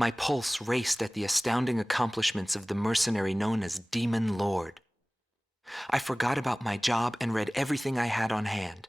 My pulse raced at the astounding accomplishments of the mercenary known as Demon Lord. I forgot about my job and read everything I had on hand.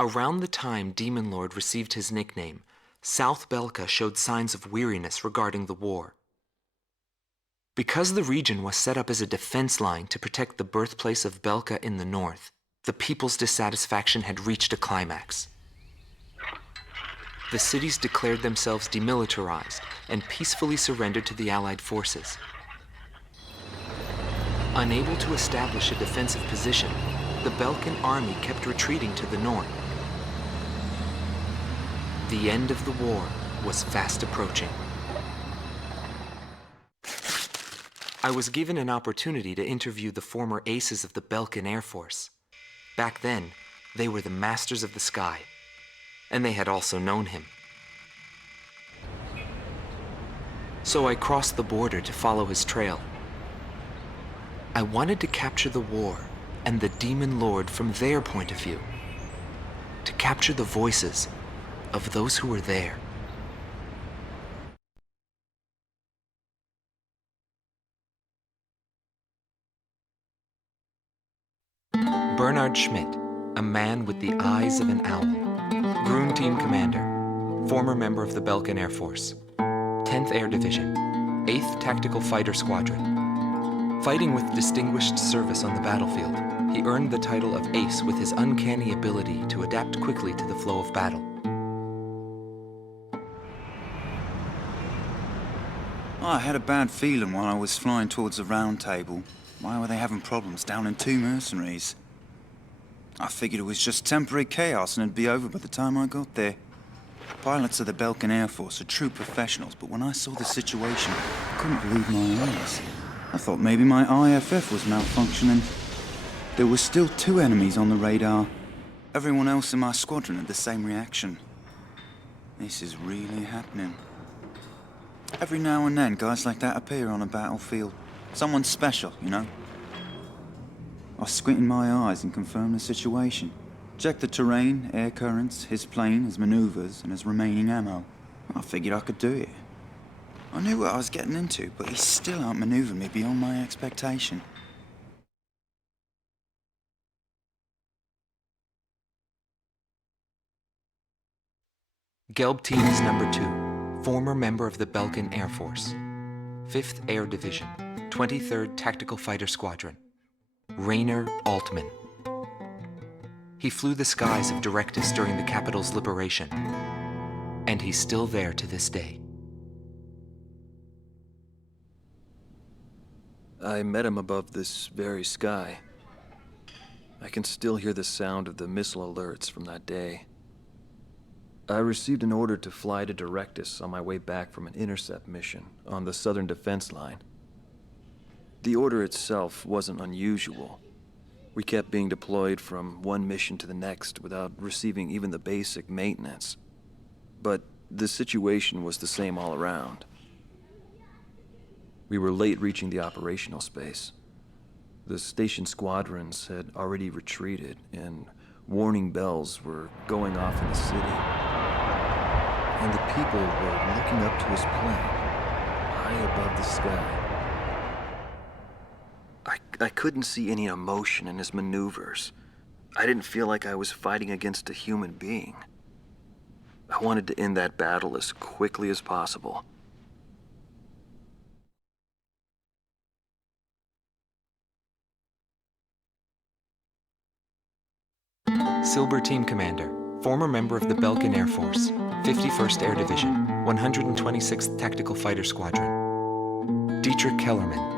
Around the time Demon Lord received his nickname, South Belka showed signs of weariness regarding the war. Because the region was set up as a defense line to protect the birthplace of Belka in the north, the people's dissatisfaction had reached a climax. The cities declared themselves demilitarized and peacefully surrendered to the Allied forces. Unable to establish a defensive position, the Belkan army kept retreating to the north. The end of the war was fast approaching. I was given an opportunity to interview the former aces of the Belkan Air Force. Back then, they were the masters of the sky, and they had also known him. So I crossed the border to follow his trail. I wanted to capture the war and the Demon Lord from their point of view, to capture the voices of those who were there. Bernard Schmidt, a man with the eyes of an owl. Groom Team Commander, former member of the Belkan Air Force. 10th Air Division, 8th Tactical Fighter Squadron. Fighting with distinguished service on the battlefield, he earned the title of Ace with his uncanny ability to adapt quickly to the flow of battle. I had a bad feeling while I was flying towards the round table. Why were they having problems down in 2 mercenaries? I figured it was just temporary chaos and it'd be over by the time I got there. Pilots of the Belkan Air Force are true professionals, but when I saw the situation, I couldn't believe my eyes. I thought maybe my IFF was malfunctioning. There were still 2 enemies on the radar. Everyone else in my squadron had the same reaction. This is really happening. Every now and then, guys like that appear on a battlefield. Someone special, you know? I squinted my eyes and confirmed the situation. Checked the terrain, air currents, his plane, his maneuvers, and his remaining ammo. I figured I could do it. I knew what I was getting into, but he still outmaneuvered me beyond my expectation. Gelb Teams Number 2, former member of the Belkan Air Force. 5th Air Division, 23rd Tactical Fighter Squadron. Rainer Altman. He flew the skies of Directus during the capital's liberation, and he's still there to this day. I met him above this very sky. I can still hear the sound of the missile alerts from that day. I received an order to fly to Directus on my way back from an intercept mission on the southern defense line. The order itself wasn't unusual. We kept being deployed from one mission to the next without receiving even the basic maintenance. But the situation was the same all around. We were late reaching the operational space. The station squadrons had already retreated, and warning bells were going off in the city. And the people were looking up to his plane, high above the sky. I couldn't see any emotion in his maneuvers. I didn't feel like I was fighting against a human being. I wanted to end that battle as quickly as possible. Silver Team Commander, former member of the Belkan Air Force, 51st Air Division, 126th Tactical Fighter Squadron. Dietrich Kellerman.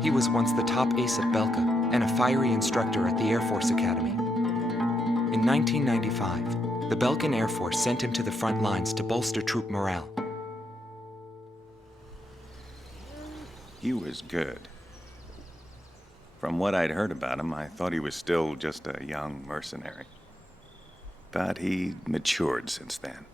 He was once the top ace at Belka and a fiery instructor at the Air Force Academy. In 1995, the Belkan Air Force sent him to the front lines to bolster troop morale. He was good. From what I'd heard about him, I thought he was still just a young mercenary. But he matured since then.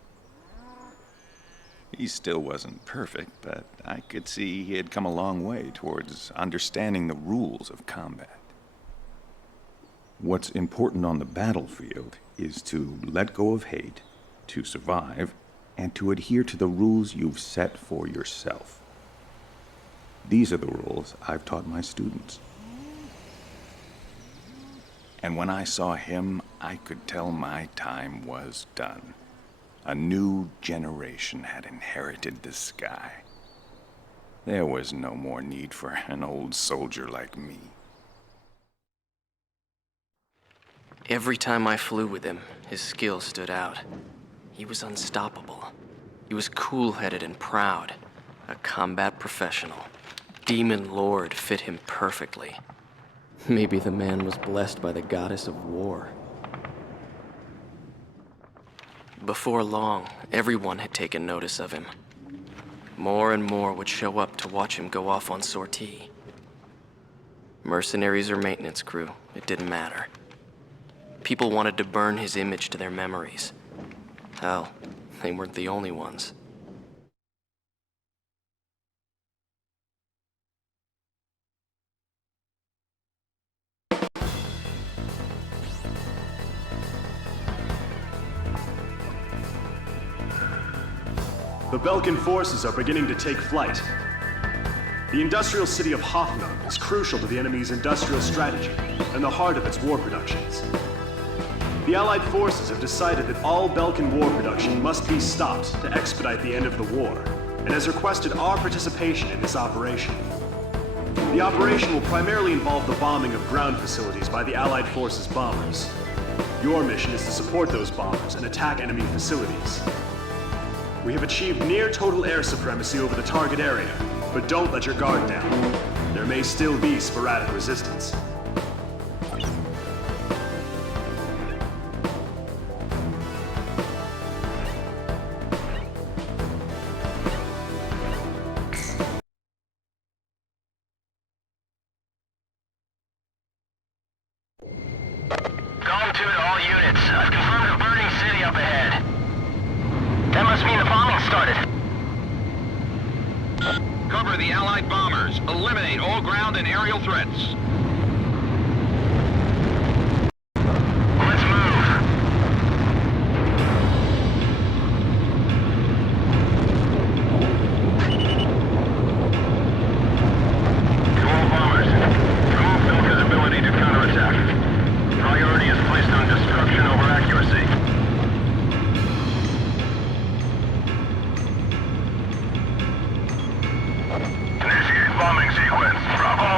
He still wasn't perfect, but I could see he had come a long way towards understanding the rules of combat. What's important on the battlefield is to let go of hate, to survive, and to adhere to the rules you've set for yourself. These are the rules I've taught my students. And when I saw him, I could tell my time was done. A new generation had inherited the sky. There was no more need for an old soldier like me. Every time I flew with him, his skill stood out. He was unstoppable. He was cool-headed and proud. A combat professional. Demon Lord fit him perfectly. Maybe the man was blessed by the goddess of war. Before long, everyone had taken notice of him. More and more would show up to watch him go off on sortie. Mercenaries or maintenance crew, it didn't matter. People wanted to burn his image to their memories. Hell, they weren't the only ones. The Belkan forces are beginning to take flight. The industrial city of Hoffnung is crucial to the enemy's industrial strategy and the heart of its war productions. The Allied forces have decided that all Belkan War production must be stopped to expedite the end of the war, and has requested our participation in this operation. The operation will primarily involve the bombing of ground facilities by the Allied forces' bombers. Your mission is to support those bombers and attack enemy facilities. We have achieved near total air supremacy over the target area, but don't let your guard down. There may still be sporadic resistance. Galm 2 to all units. I've confirmed a burning city up ahead. That must mean the bombing started. Cover the Allied bombers. Eliminate all ground and aerial threats. Let's move. To all bombers, remove Belka's ability to counterattack. Priority is placed on destruction over accuracy. Initiate bombing sequence. Bravo!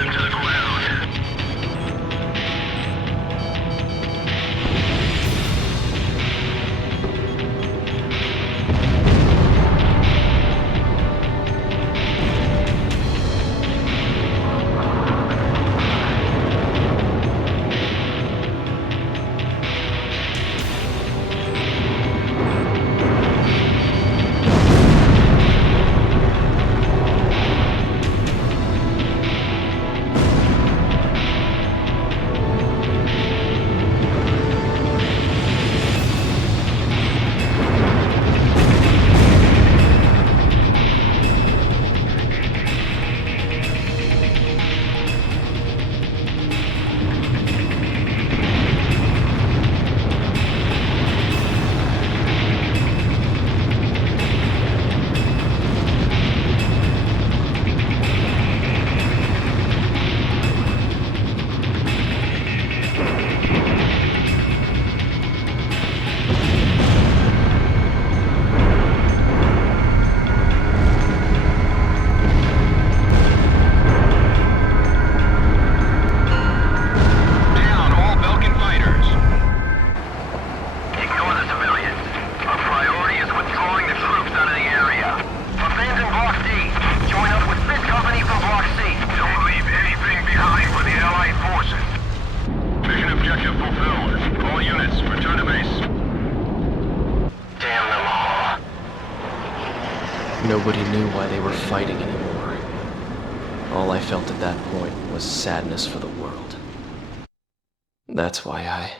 them to the ground. Nobody knew why they were fighting anymore. All I felt at that point was sadness for the world. That's why I...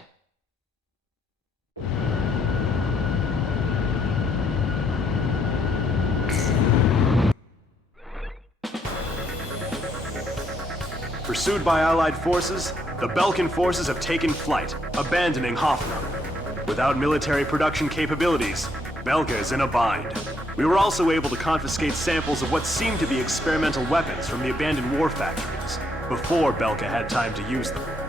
Pursued by Allied forces, the Belkan forces have taken flight, abandoning Hoffnung. Without military production capabilities, Belka is in a bind. We were also able to confiscate samples of what seemed to be experimental weapons from the abandoned war factories, before Belka had time to use them.